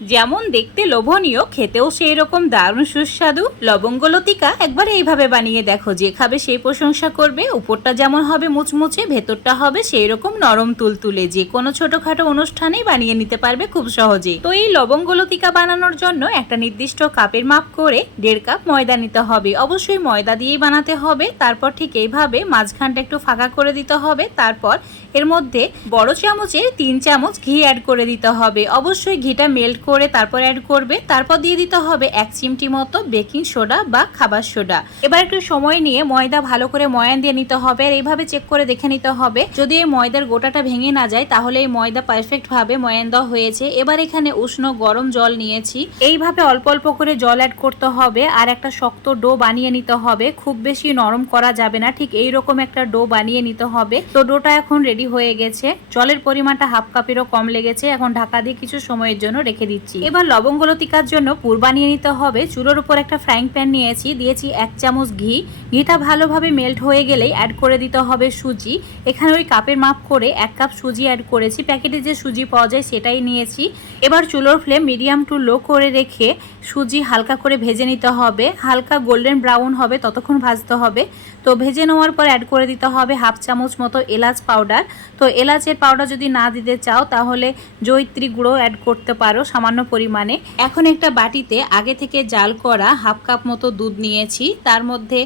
যেমন দেখতে লোভনীয়, খেতেও সেই রকম দারুণ সুস্বাদু। লবঙ্গলতিকা একবার এইভাবে বানিয়ে দেখো, যে খাবে সেই প্রশংসা করবে। উপরটা যেমন হবে মুচমুচে, ভেতরটা হবে সেই রকম নরম তুলতুলে। যে কোনো ছোটখাটো অনুষ্ঠানেই বানিয়ে নিতে পারবে খুব সহজে। তো এই লবঙ্গলতিকা বানানোর জন্য একটা নির্দিষ্ট কাপের মাপ করে দেড় কাপ ময়দা নিতে হবে। অবশ্যই ময়দা দিয়েই বানাতে হবে। তারপর ঠিক এইভাবে মাঝখানটা একটু ফাঁকা করে দিতে হবে। তারপর এর মধ্যে বড় চামচে তিন চামচ ঘি অ্যাড করে দিতে হবে। অবশ্যই ঘিটা মেল্ট করে তারপর অ্যাড করবে। তারপর দিয়ে দিতে হবে এক চিমটি মতো বেকিং সোডা বা খাবার সোডা এবার একটু সময় নিয়ে ময়দা ভালো করে ময়ান দিয়ে নিতে হবে আর এইভাবে চেক করে দেখে নিতে হবে। যদি এই ময়দার গোটাটা ভেঙে না যায়, তাহলে এই ময়দা পারফেক্ট ভাবে ময়ান দেওয়া হয়েছে। এবার এখানে উষ্ণ গরম জল নিয়েছি। এইভাবে অল্প অল্প করে জল অ্যাড করতে হবে আর একটা শক্ত ডো বানিয়ে নিতে হবে। খুব বেশি নরম করা যাবে না, ঠিক এই রকম একটা ডো বানিয়ে নিতে হবে। তো ডোটা এখন রেডি হয়ে গেছে। জলের পরিমাণটা হাফ কাপেরও কম লেগেছে। এখন ঢাকা দিয়ে কিছু সময়ের জন্য রেখে দিচ্ছি। এবার লবঙ্গ লতিকার জন্য পুর বানিয়ে নিতে হবে। চুলোর উপর একটা ফ্রাইং প্যান নিয়েছি। দিয়েছি এক চামচ ঘি। ঘিটা ভালোভাবে মেল্ট হয়ে গেলেই অ্যাড করে দিতে হবে সুজি। এখানে ওই কাপের মাপ করে এক কাপ সুজি অ্যাড করেছি। প্যাকেটে যে সুজি পাওয়া যায় সেটাই নিয়েছি। এবার চুলোর ফ্লেম মিডিয়াম টু লো করে রেখে সুজি হালকা করে ভেজে নিতে হবে। হালকা গোল্ডেন ব্রাউন হবে, ততক্ষণ ভাজতে হবে। তো ভেজে নেওয়ার পর অ্যাড করে দিতে হবে হাফ চামচ মতো এলাচ পাউডার তো এলাচের পাউডার যদি না দিতে চাও, তাহলে জৈত্রী গুঁড়ো অ্যাড করতে পারো। সামান্য পরিমাণে। এখন একটা বাটিতে আগে থেকে জাল করা হাফ কাপ মতো দুধ নিয়েছি। তার মধ্যে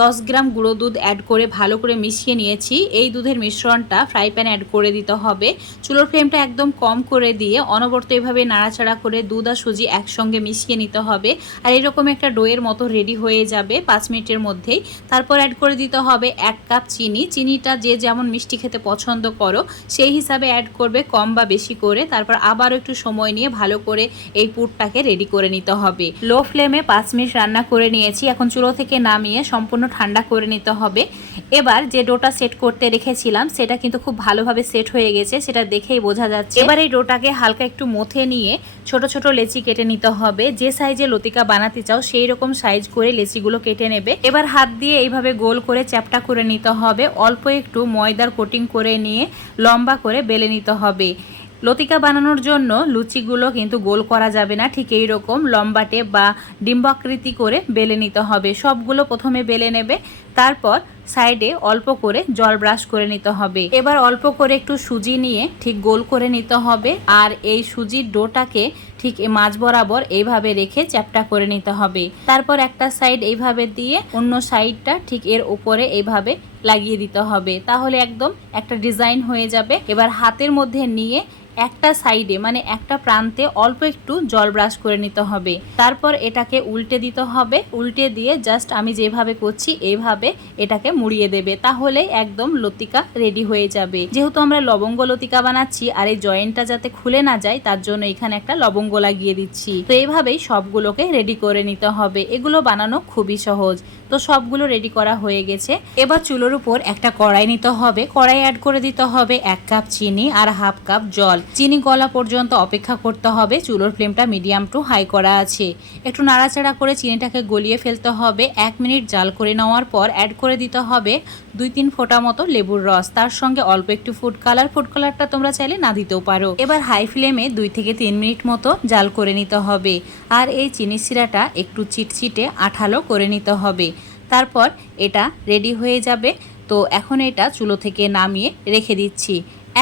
দশ গ্রাম গুঁড়ো দুধ অ্যাড করে ভালো করে মিশিয়ে নিয়েছি। এই দুধের মিশ্রণটা ফ্রাই প্যান অ্যাড করে দিতে হবে। চুলোর ফ্লেমটা একদম কম করে দিয়ে অনবরত এভাবে নাড়াচাড়া করে দুধ আর সুজি একসঙ্গে মিশিয়ে নিতে হবে। আর এরকম একটা ডোয়ের মতো রেডি হয়ে যাবে পাঁচ মিনিটের মধ্যেই। তারপর অ্যাড করে দিতে হবে এক কাপ চিনি। চিনিটা যে যেমন মিষ্টি খেতে পছন্দ করো, সেই হিসাবে অ্যাড করবে কম বা বেশি করে। তারপর আবারও একটু সময় নিয়ে ভালো করে এই পুরটাকে রেডি করে নিতে হবে। লো ফ্লেমে পাঁচ মিনিট রান্না করে নিয়েছি। এখন চুলো থেকে নামিয়ে সম্পূর্ণ ঠান্ডা করে নিতে হবে। এবার যে ডোটা সেট করতে রেখেছিলাম, সেটা কিন্তু খুব ভালোভাবে সেট হয়ে গেছে, সেটা দেখেই বোঝা যাচ্ছে। এবার এই ডোটাকে হালকা একটু মথে নিয়ে ছোট ছোট লেচি কেটে নিতে হবে। যে সাইজে লতিকা বানাতে চাও, সেই রকম সাইজ করে লেচিগুলো কেটে নেবে। এবার হাত দিয়ে এইভাবে গোল করে চ্যাপটা করে নিতে হবে। অল্প একটু ময়দার কোটিং করে নিয়ে লম্বা করে বেলে নিতে হবে। লতিকা বানানোর জন্য লুচিগুলো কিন্তু গোল করা যাবে না, ঠিক এই রকম লম্বাটে বা ডিম্বাকৃতি করে বেলে নিতে হবে। সবগুলো প্রথমে বেলে নেবে, তারপর সাইডে অল্প করে জল ব্রাশ করে নিতে হবে। এবার অল্প করে একটু সুজি নিয়ে ঠিক গোল করে নিতে হবে আর এই সুজির ডোটাকে ঠিক এই মাঝ বরাবর এইভাবে রেখে চ্যাপটা করে নিতে হবে। তারপর একটা সাইড এইভাবে দিয়ে অন্য সাইডটা ঠিক এর উপরে এইভাবে লাগিয়ে দিতে হবে। তাহলে একদম একটা ডিজাইন হয়ে যাবে। এবার হাতের মধ্যে নিয়ে একটা সাইডে মানে একটা প্রান্তে অল্প একটু জল ব্রাশ করে নিতে হবে। তারপর এটাকে উল্টে দিতে হবে। উল্টে দিয়ে জাস্ট আমি যেভাবে করছি, এইভাবে এটাকে মুড়িয়ে দেবে তাহলে একদম লতিকা রেডি হয়ে যাবে। যেহেতু আমরা লবঙ্গ লতিকা বানাচ্ছি আর এই জয়েন্টটা যাতে খুলে না যায়, তার জন্য এখানে একটা লবঙ্গ লাগিয়ে দিচ্ছি। তো এইভাবেই সবগুলোকে রেডি করে নিতে হবে। এগুলো বানানো খুবই সহজ। তো সবগুলো রেডি করা হয়ে গেছে। এবার চুলোর উপর একটা কড়াই নিতে হবে। কড়াই অ্যাড করে দিতে হবে এক কাপ চিনি আর হাফ কাপ জল। চিনি গলা পর্যন্ত অপেক্ষা করতে হবে। চুলোর ফ্লেমটা মিডিয়াম টু হাই করা আছে। একটু নাড়াচাড়া করে চিনিটাকে গলিয়ে ফেলতে হবে। এক মিনিট জাল করে নেওয়ার পর অ্যাড করে দিতে হবে দুই তিন ফোঁটা মতো লেবুর রস। তার সঙ্গে অল্প একটু ফুড কালার ফুড কালারটা তোমরা চাইলে না দিতেও পারো। এবার হাই ফ্লেমে দুই থেকে তিন মিনিট মতো জাল করে নিতে হবে। আর এই চিনি সিরাটা একটু চিটচিটে আঠালো করে নিতে হবে। তারপর এটা রেডি হয়ে যাবে। তো এখন এটা চুলো থেকে নামিয়ে রেখে দিচ্ছি।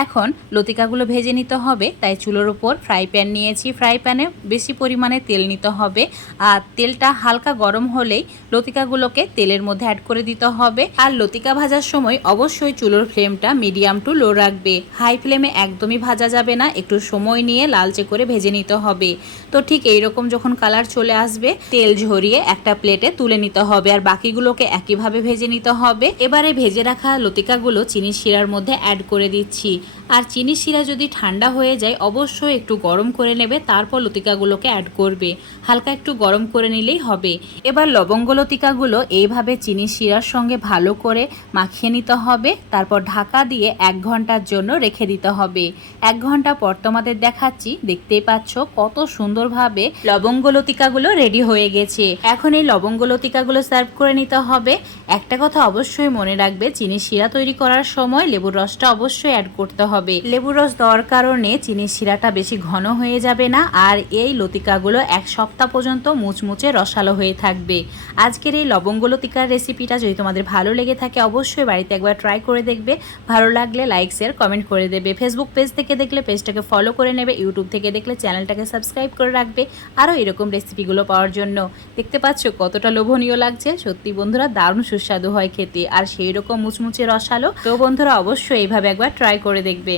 এখন লতিকাগুলো ভেজে নিতে হবে, তাই চুলোর উপর ফ্রাই প্যান নিয়েছি। ফ্রাই প্যানে বেশি পরিমাণে তেল নিতে হবে, আর তেলটা হালকা গরম হলেই লতিকাগুলোকে তেলের মধ্যে অ্যাড করে দিতে হবে। আর লতিকা ভাজার সময় অবশ্যই চুলোর ফ্লেমটা মিডিয়াম টু লো রাখবে। হাই ফ্লেমে একদমই ভাজা যাবে না, একটু সময় নিয়ে লালচে করে ভেজে নিতে হবে। তো ঠিক এইরকম যখন কালার চলে আসবে, তেল ঝরিয়ে একটা প্লেটে তুলে নিতে হবে, আর বাকিগুলোকে একইভাবে ভেজে নিতে হবে। এবারে ভেজে রাখা লতিকাগুলো চিনির শিরার মধ্যে অ্যাড করে দিচ্ছি। আর চিনি শিরা যদি ঠান্ডা হয়ে যায়, অবশ্যই একটু গরম করে নেবে, তারপর লতিকাগুলোকে অ্যাড করবে। হালকা একটু গরম করে নিলেই হবে। এবার লবঙ্গ লতিকাগুলো এইভাবে চিনি শিরার সঙ্গে ভালো করে মাখিয়ে নিতে হবে। তারপর ঢাকা দিয়ে এক ঘণ্টার জন্য রেখে দিতে হবে। এক ঘণ্টা পর তোমাদের দেখাচ্ছি, দেখতেই পাচ্ছ কত সুন্দরভাবে লবঙ্গ লতিকাগুলো রেডি হয়ে গেছে। এখন এই লবঙ্গ লতিকাগুলো সার্ভ করে নিতে হবে। একটা কথা অবশ্যই মনে রাখবে, চিনি শিরা তৈরি করার সময় লেবুর রসটা অবশ্যই অ্যাড করতে হবে হবে। লেবু রস দেওয়ার কারণে চিনির শিরাটা বেশি ঘন হয়ে যাবে না, আর এই লতিকাগুলো এক সপ্তাহ পর্যন্ত মুচমুচে রসালো হয়ে থাকবে। আজকের এই লবঙ্গ লতিকার রেসিপিটা যদি তোমাদের ভালো লেগে থাকে, অবশ্যই বাড়িতে একবার ট্রাই করে দেখবে। ভালো লাগলে লাইক, শেয়ার, কমেন্ট করে দেবে। ফেসবুক পেজ থেকে দেখলে পেজটাকে ফলো করে নেবে, ইউটিউব থেকে দেখলে চ্যানেলটাকে সাবস্ক্রাইব করে রাখবে, আরও এরকম রেসিপিগুলো পাওয়ার জন্য। দেখতে পাচ্ছ কতটা লোভনীয় লাগছে। সত্যি বন্ধুরা, দারুণ সুস্বাদু হয় খেতে, আর সেই রকম মুচমুচে রসালো। তো বন্ধুরা, অবশ্যই এইভাবে একবার ট্রাই করে দেখবে।